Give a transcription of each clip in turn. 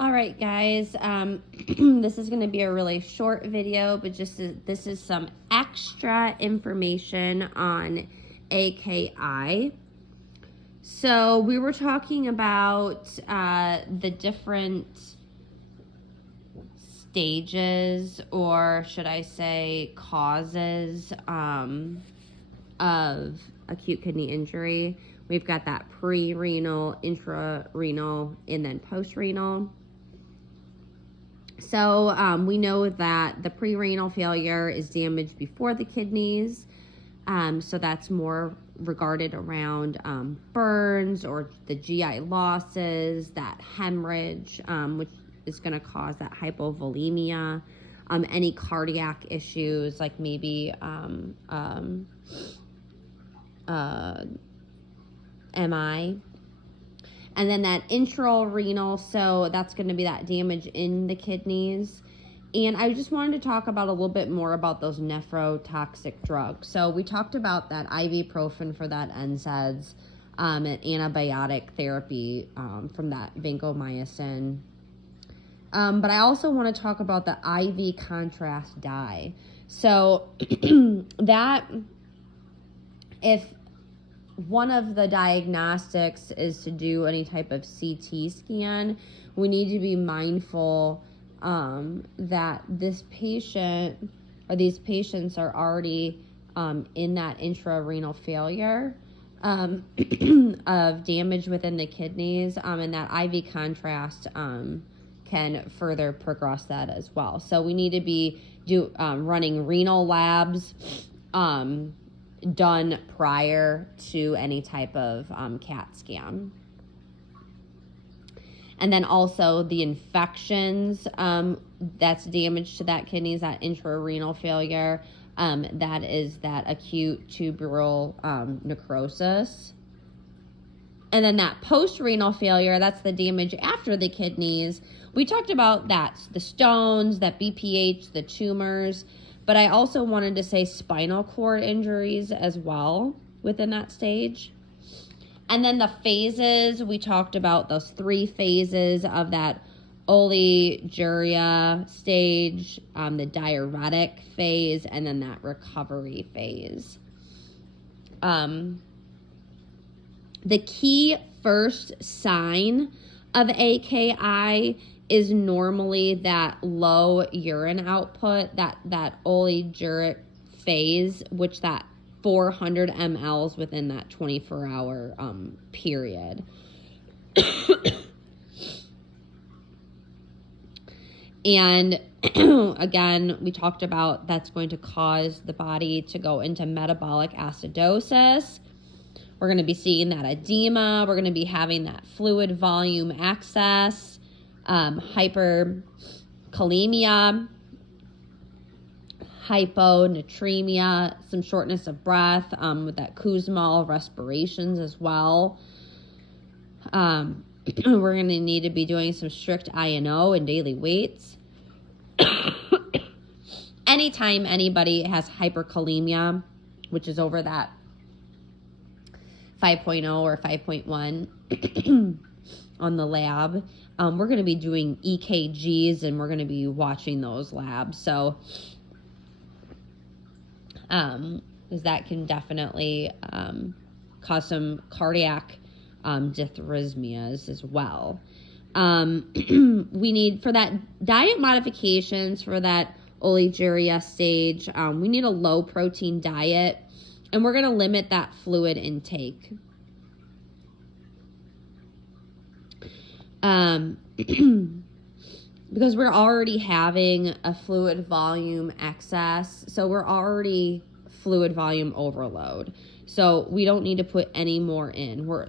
All right, guys, this is going to be a really short video, but this is some extra information on AKI. So we were talking about the different stages, or should I say causes, of acute kidney injury. We've got that pre-renal, intra-renal, and then post-renal. So we know that the pre-renal failure is damage before the kidneys. So that's more regarded around burns or the GI losses, that hemorrhage, which is going to cause that hypovolemia, any cardiac issues like maybe MI. And then that intrarenal, so that's going to be that damage in the kidneys. And I just wanted to talk about a little bit more about those nephrotoxic drugs. So we talked about that ibuprofen for that NSAIDs, and antibiotic therapy from that vancomycin. But I also want to talk about the IV contrast dye. So that, if one of the diagnostics is to do any type of CT scan, we need to be mindful that this patient or these patients are already in that intrarenal failure of damage within the kidneys, and that IV contrast can further progress that as well. So we need to be running renal labs done prior to any type of CAT scan. And then also the infections, that's damage to that kidneys, that intrarenal failure, that is that acute tuberous necrosis. And then that post-renal failure, that's the damage after the kidneys. We talked about that, the stones, that BPH, the tumors, but I also wanted to say spinal cord injuries as well within that stage. And then the phases, we talked about those 3 phases of that oliguria stage, the diuretic phase, and then that recovery phase. The key first sign of AKI is normally that low urine output, that oliguric phase, which that 400 mLs within that 24-hour period. And again, we talked about that's going to cause the body to go into metabolic acidosis. We're going to be seeing that edema. We're going to be having that fluid volume excess, hyperkalemia, hyponatremia, some shortness of breath, with that Kussmaul respirations as well. We're going to need to be doing some strict INO and daily weights. Anytime anybody has hyperkalemia, which is over that 5.0 or 5.1 on the lab, we're going to be doing EKGs, and we're going to be watching those labs. So because that can definitely cause some cardiac dysrhythmias as well. We need, for that diet modifications for that oliguria stage, we need a low protein diet, and we're going to limit that fluid intake. Because we're already having a fluid volume excess, so we're already fluid volume overload. So we don't need to put any more in. We're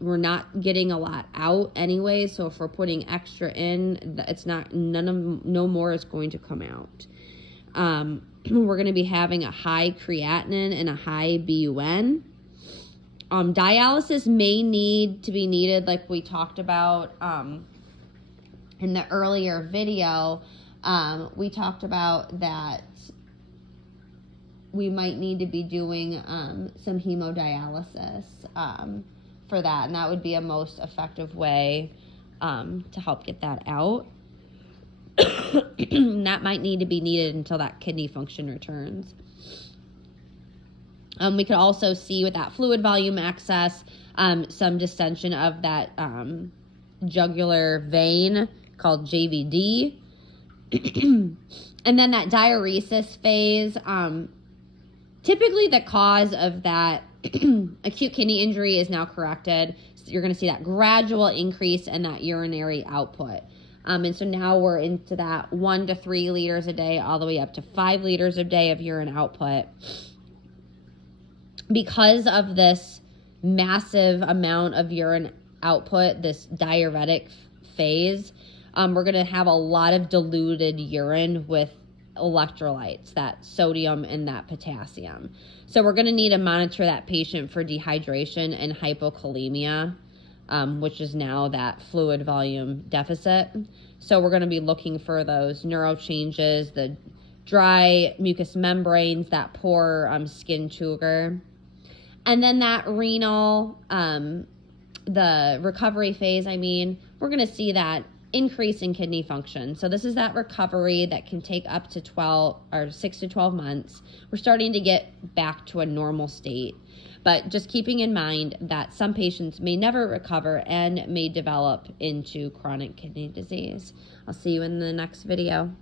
not getting a lot out anyway, so if we're putting extra in, it's not, no more is going to come out. We're going to be having a high creatinine and a high BUN. Dialysis may need to be needed, like we talked about in the earlier video. We talked about that we might need to be doing some hemodialysis for that, and that would be a most effective way to help get that out. That might need to be needed until that kidney function returns. We could also see with that fluid volume excess, some distension of that jugular vein called JVD. And then that diuresis phase, typically the cause of that acute kidney injury is now corrected. So you're going to see that gradual increase in that urinary output. And so now we're into that 1 to 3 liters a day, all the way up to 5 liters a day of urine output. Because of this massive amount of urine output, this diuretic phase, we're going to have a lot of diluted urine with electrolytes, that sodium and that potassium. So we're going to need to monitor that patient for dehydration and hypokalemia, which is now that fluid volume deficit. So we're going to be looking for those neuro changes, the dry mucous membranes, that poor skin sugar. And then that renal, the recovery phase, we're going to see that increase in kidney function. So this is that recovery that can take up to 6 to 12 months. We're starting to get back to a normal state, but just keeping in mind that some patients may never recover and may develop into chronic kidney disease. I'll see you in the next video.